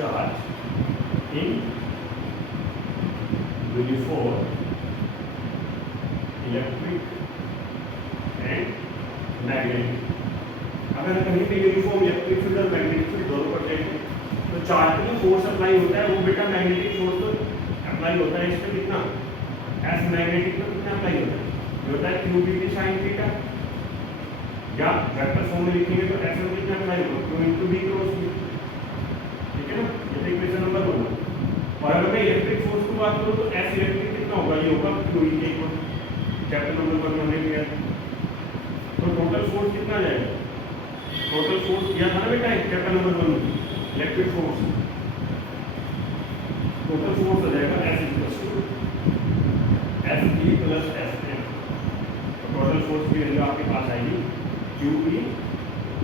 Charge in uniform electric and magnetic. अगर कहीं पे यूनिफॉर्म इलेक्ट्रिक फील्ड और मैग्नेटिक फील्ड दोनों पर जाएंगे तो चार्ज पे जो फोर्स अप्लाई होता है वो बेटा मैग्नेटिक फोर्स तो अप्लाई होता है इस पे कितना, एस मैग्नेटिक पे कितना अप्लाई होता है, जो होता है Q B T sine theta, या वेक्टर फॉर्म में लिखेंगे तो एस में कितना अप्लाई होगा, Q into B cross B. ठीक है ना, ये इक्वेशन नंबर 2। और अगर मैं इलेक्ट्रिक फोर्स की बात करूं तो एस इलेक्ट्रिक कितना होगा, ये होगा क्यू ई के इक्वल, चैप्टर नंबर 1 में हमने किया। तो टोटल फोर्स कितना आ जाएगा, टोटल फोर्स किया था ना बेटा चैप्टर नंबर 1 में, इलेक्ट्रिक फोर्स, टोटल फोर्स आ जाएगा S equal to F E plus F M. तो टोटल फोर्स की वैल्यू आपके पास आएगी Q E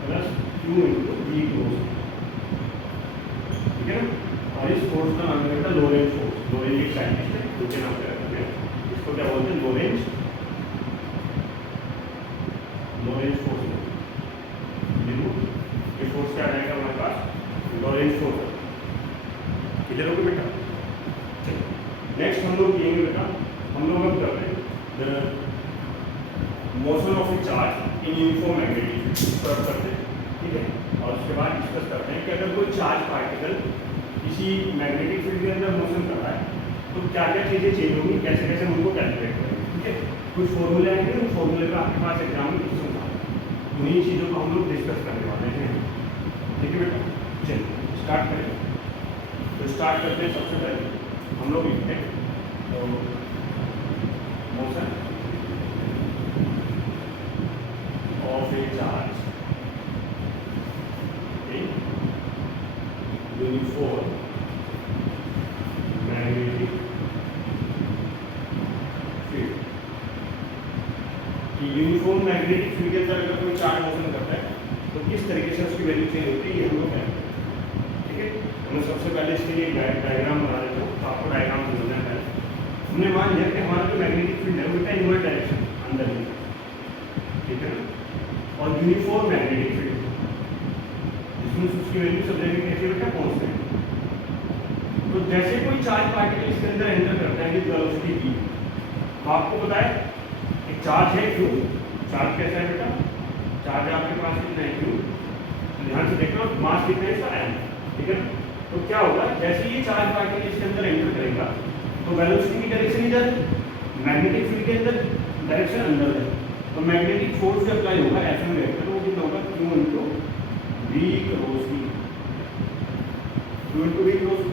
plus Q into V close. ठीक है ना, और इस फोर्स का नाम है लोरेंज फोर्स। लोरेंज एक साइंटिस्ट है, उनके नाम पे रखते हैं इसको, क्या बोलते हैं, लोरेंज फोर्स। ये फोर्स क्या रहेगा हमारे पास, लोरेंज फोर्स। इधर होगा बेटा। नेक्स्ट हम लोग ये बेटा, हम लोग अब कर रहे हैं the motion of A charge in uniform magnetic field पर करते हैं। ठीक है, और उसके बाद डिस्कस करते हैं कि अगर कोई चार्ज पार्टिकल किसी मैग्नेटिक फील्ड के अंदर मोशन कर रहा है तो क्या क्या चीज़ें चेंज होंगी, कैसे कैसे हम उनको कैलकुलेट करेंगे। ठीक है, कुछ फॉर्मूले आएंगे, उन फॉर्मूले का आपके पास एग्जाम में क्वेश्चन था, उन्हीं चीज़ों को हम लोग डिस्कस करने वाले हैं। ठीक है बेटा, चलिए स्टार्ट करें। तो स्टार्ट करते हैं, सबसे पहले हम लोग लिखते हैं तो motion of A charge in uniform magnetic field. Uniform magnetic field के अंदर अगर कोई चार्ज मोशन करता है तो किस तरीके से उसकी वैल्यू चेंज होती है, ये हम लोग करेंगे। ठीक है, मैं सबसे पहले इसके लिए डायग्राम बना देता हूँ, तो आपको डायग्राम समझना है। हमने मान लिया कि हमारा जो मैग्नेटिक फील्ड है वो बेटा इनवर्ट डायरेक्शन अंदर ही, ठीक है ना, और यूनिफॉर्म मैग्नेटिक फील्ड जिसमें उसकी वैल्यू सब जगह कैसे बेटा कांस्टेंट। तो जैसे कोई चार्ज पार्टिकल इसके अंदर एंटर करता है विद वेलोसिटी v, तो आपको पता है एक चार्ज है q, चार्ज कैसा है बेटा, चार्ज आपके पास कितना है q, ध्यान से देखना, मास कितना है इसका m। ठीक है, तो क्या होगा, जैसे ये चार्ज पार्टिकल इसके अंदर एंटर करेगा तो वेलोसिटी की डायरेक्शन इधर, मैग्नेटिक फील्ड के अंदर डायरेक्शन अंदर है, तो मैग्नेटिक फोर्स जो अप्लाई होगा एफएम वेक्टर वो कितना होगा, q into v cross v, q into v cross v।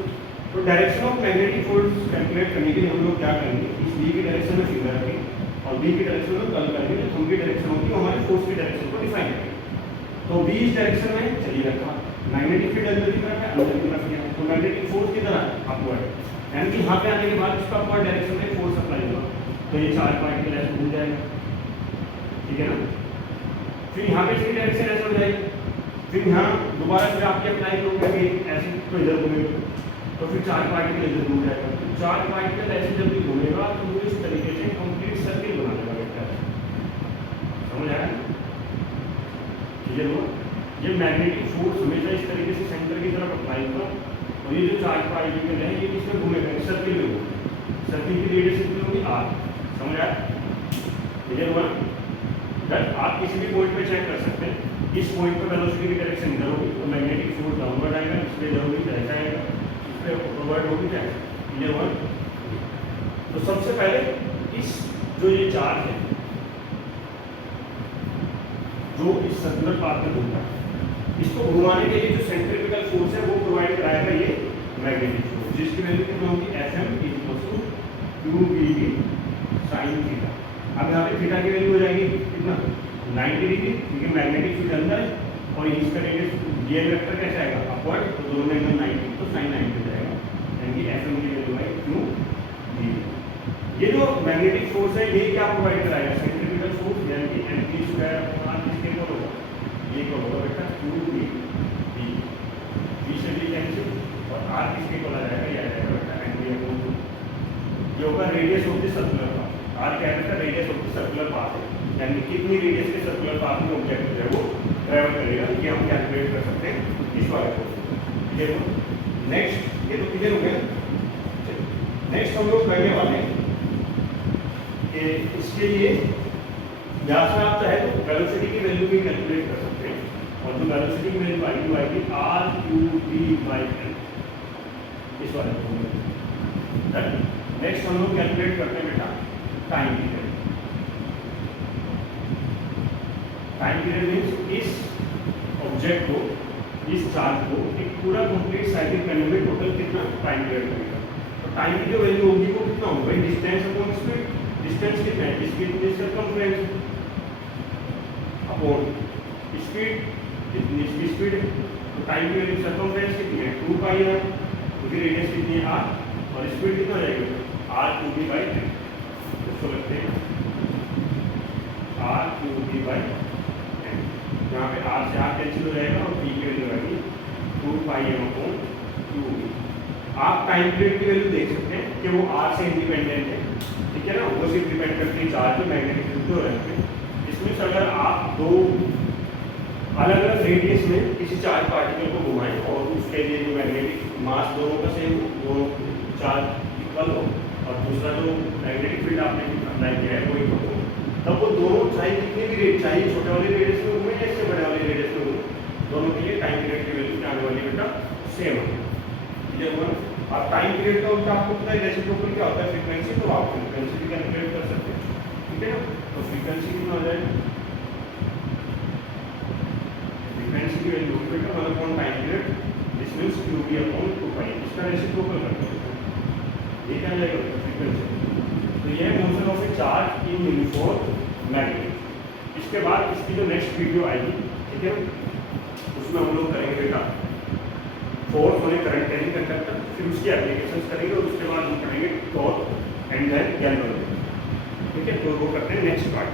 तो direction of magnetic force calculate करने के लिए हम लोग क्या करेंगे, इस v की डायरेक्शन में फिगर रखेंगे और v की डायरेक्शन में कर्ल करेंगे, तो थंब की डायरेक्शन होगी वो हमारे फोर्स की डायरेक्शन को डिफाइन करेंगे। तो v इस डायरेक्शन में चलिए रखा, मैग्नेटिक फील्ड अंदर की तरफ है, अंदर की तरफ गया, तो मैग्नेटिक फोर्स की तरह अपवर्ड, यानी कि यहाँ पे आने के बाद उसका अपवर्ड डायरेक्शन में फोर्स अप्लाई होगा, तो ये चार्ज पार्टिकल ऐसे घूम जाएगा। ठीक है ना, फिर यहाँ पे इसकी डायरेक्शन ऐसे हो जाएगी, फिर यहाँ दोबारा फिर आपके अप्लाई करोगे ऐसे, तो इधर घूमेगा, तो फिर चार्ज पार्टिकल इधर घूम जाएगा। तो चार्ज पार्टिकल ऐसे जब भी घूमेगा तो वो इस तरीके से कंप्लीट सर्किल बना देगा बेटा, समझ आया। क्लियर हुआ, ये मैग्नेटिक फोर्स हमेशा इस तरीके से सेंटर की तरफ अप्लाई होगा, और ये जो चार्ज पार्टिकल है ये किसमें घूमेगा, सर्किल में घूमेगा, सर्किल की रेडियस कितनी होगी r, समझ आया। क्लियर हुआ, आप किसी भी पॉइंट पे चेक कर सकते हैं, इस पॉइंट पे वेलोसिटी की डायरेक्शन इधर होगी तो मैग्नेटिक फोर्स डाउनवर्ड आएगा, इस पे इधर होगी तो ऐसा आएगा, इस पे अपवर्ड होगी तो ऐसा। क्लियर हुआ, तो सबसे पहले इस जो ये चार्ज है जो इस सर्कुलर पाथ में घूमता है, इसको घुमाने के लिए जो सेंट्रीफ्यूगल फोर्स है वो प्रोवाइड कराएगा ये मैग्नेटिक फोर्स, जिसकी वैल्यू कितनी होगी, Fm q/v sin थीटा। अब यहाँ पे थीटा की वैल्यू हो जाएगी कितना, 90 डिग्री, क्योंकि मैग्नेटिक फील्ड अंदर है और इसका रेडियस ये वेक्टर कैसे आएगा, अपवर्ड, तो दोनों में एंगल 90, तो sin 90 हो जाएगा, यानी कि Fm की वैल्यू है q/v। ये जो मैग्नेटिक फोर्स है ये क्या प्रोवाइड कराएगा, सेंट्रीफ्यूगल फोर्स, यानी कि mg² किसके इक्वल होगा, ये इक्वल होगा बेटा q/v, v से v कैंसिल, और r किसके इक्वल आ जाएगा, ये आ जाएगा बेटा mv/2, ये होगा radius of the circular path. r क्या है बेटा, radius of the circular path है, यानी कितनी रेडियस के सर्कुलर पाथ में ऑब्जेक्ट जो है वो ट्रैवल करेगा, ये हम कैलकुलेट कर सकते हैं इस वाले को। ठीक है, नेक्स्ट ये तो क्लियर हो गया। नेक्स्ट हम लोग करने वाले हैं कि इसके लिए यहाँ से आप चाहे तो वेलोसिटी की वैल्यू भी कैलकुलेट कर सकते हैं, और जो वेलोसिटी की वैल्यू आएगी वो आएगी R Q D by N, इस वाले को। नेक्स्ट हम लोग कैलकुलेट करते हैं बेटा time period. Time period means इस ऑब्जेक्ट को, इस चार्ज को एक पूरा कंप्लीट साइकिल करने में टोटल कितना टाइम पीरियड लगेगा। तो टाइम की जो वैल्यू होगी वो कितना होगा भाई, डिस्टेंस अपॉन स्पीड। डिस्टेंस कितना है, speed means circumference upon speed, कितनी इसकी स्पीड है। तो टाइम की वैल्यू सर्कमफ्रेंस कितनी है 2 पाई आर, क्योंकि रेडियस कितनी है r, और स्पीड कितना हो जाएगा r Q B by N. इसको लगते हैं r Q B by N. यहाँ पे r से r कैंसिल हो जाएगा और b की वैल्यू आएगी 2 पाई एम अपॉन क्यू बी। आप टाइम पीरियड की वैल्यू देख सकते हैं कि वो r से इंडिपेंडेंट है, ठीक है ना, वो सिर्फ डिपेंड करती है चार्ज पे, मैग्नेटिक फील्ड हो रहे हैं। इसमें से अगर आप दो अलग अलग रेडियस में किसी चार्ज पार्टिकल को घुमाएं और उसके लिए जो मैग्नेटिक मास दोनों का सेम हो, दोनों चार्ज इक्वल हो, और दूसरा जो मैग्नेटिक फील्ड आपने अप्लाई किया है वो इक्वल हो, तब वो दोनों चाहे कितने भी रेट, चाहे छोटे वाले रेडियस में घूमे या इससे बड़े वाले रेडियस में घूमे, दोनों के लिए टाइम पीरियड की वैल्यू क्या आने वाली बेटा सेम है। ठीक है हुआ। अब टाइम पीरियड का उल्टा आपको पता है रेसिप्रोकल क्या होता है, फ्रीक्वेंसी, तो आप फ्रीक्वेंसी भी कैलकुलेट कर सकते हैं, ठीक है ना। तो फ्रीक्वेंसी कितना हो जाएगा, फ्रीक्वेंसी की वैल्यू बेटा 1 upon time period, this means Q B upon 2 pi, इसका रेसिप्रोकल करते हैं, ये क्या जाएगा फ्रीक्वेंसी। तो ये है motion of A charge in uniform magnet. इसके बाद इसकी जो नेक्स्ट वीडियो आएगी, ठीक है, उसमें हम लोग करेंगे बेटा फोर्स होने करंट कैरिंग कंडक्टर, फिर उसकी एप्लीकेशंस करेंगे, और उसके बाद हम करेंगे टॉर्क एंड देन गैल्वेनिज्म, ठीक है। तो वो करते हैं नेक्स्ट पार्ट।